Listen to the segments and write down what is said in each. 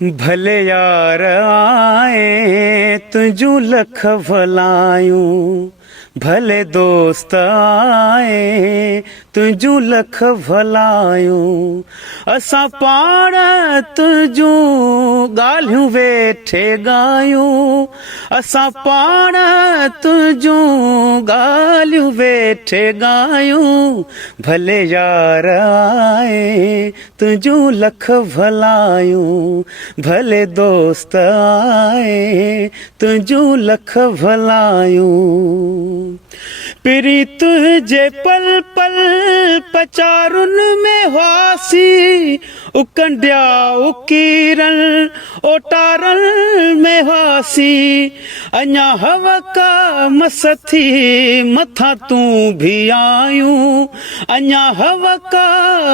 भले यार आए तुझू लख भलायूं, भले दोस्त आए तुझू लख भलायूं। असां पाण तुझू ॻाल्हियूं वेठे ॻायूं, असां पाण तुझू ॻाल्हियूं वेठे ॻायूं। भले यार आए तुझू लख भलायूं, भले दोस्त आए तुझू लख भलायूं। पिरी तुझे पल पल पचारुन में हुआसी, उकंडिया उकीरन ओटारन में हुआसी। अञा हवका मसथी मथा तूं भी आयूं, अञा हवका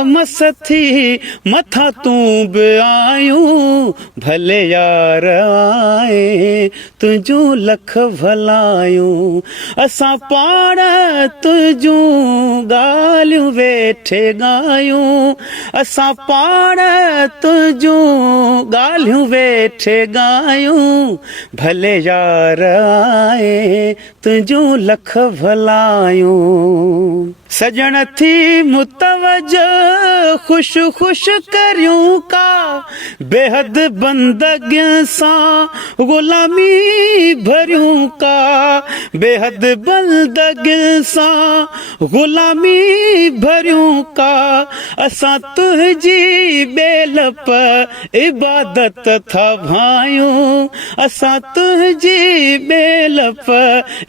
मसथी मथा तूं भी आयूं। भले यार आए तुझू लख भलायूं, असां पाण तुझू ॻाल्हियूं वेठे ॻायूं, असां पाण तुझू ॻाल्हियूं वेठे ॻायूं। भले यार आए तुझू लख भलायूं। सजण थी मुतवजो खुश खुश करियूं का, बेहद बंदगियूं सां गुलामी भरियूं का, बेहद बंदगियूं सां गुलामी भरियूं का। असां तुझी बेलप इबादत था भायूं, असां तुझी बेलप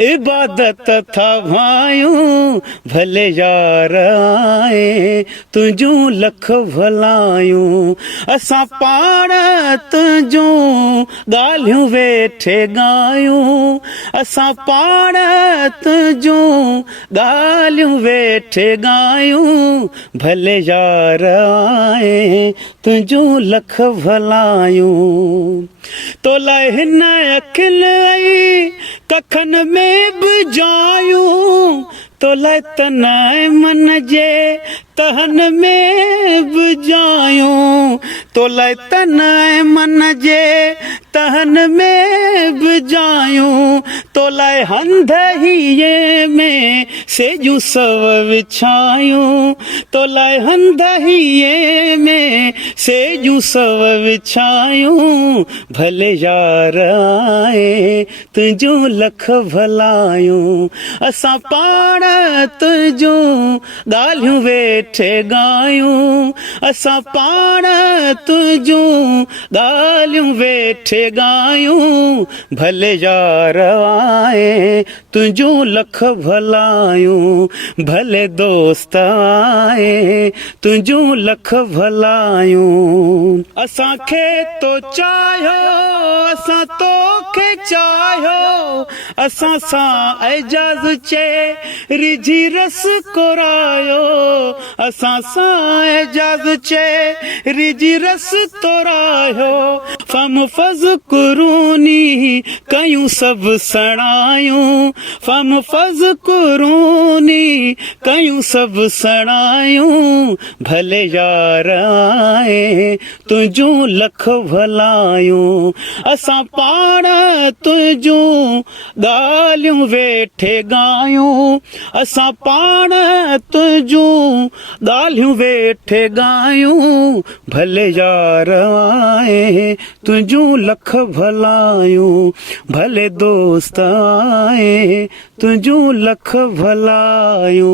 इबादत था भायूं। भले यार आए तुझू लख भलायूं, असां पाण तुझू ॻाल्हियूं वेठे ॻायूं, असां पाण तुझू ॻाल्हियूं वेठे ॻायूं। भले यार आए तुझू लख भलायूं। तो लाइ हिन अखिल आई कखन में बि जायूं, तो लाइ तन मन जे तहन में बि जायूं, तो लाइ तन मन जे तहन में बि जायूं। तो लाइ हंध हीअ में सेजूं सव विछायूं, तो लाइ हंध हीअ में सेजूं सव विछायूं। भले यार आए तुझू लख भलायूं, असां पाण तुझू ॻाल्हियूं वेठे ॻायूं, असां पाण तुझू ॻाल्हियूं वेठे ॻायूं। भले यार आए तुझू लख भलायूं, भले दोस्त आए तुझू लख भलायूं। असांखे तो चाहियो असां तोखे चाहियो, असां सां एजाज़ चे रिझी रस कोरायो, असां सां एजाज़ चे रिझी रस तोरायो। फम फज़ कुरूनी कयूं सभु सणायूं, फम फज़ कुरूनी कयूं सभु सणायूं। भले यार आए तुझू लख भलायूं, असां पाण तुझू ॻाल्हियूं वेठे ॻायूं, असां पाण तुझू ॻाल्हियूं वेठे ॻायूं। भले यार आए तुझू लख भलायूं, भले दोस्त आए तुझू लख भलायूं।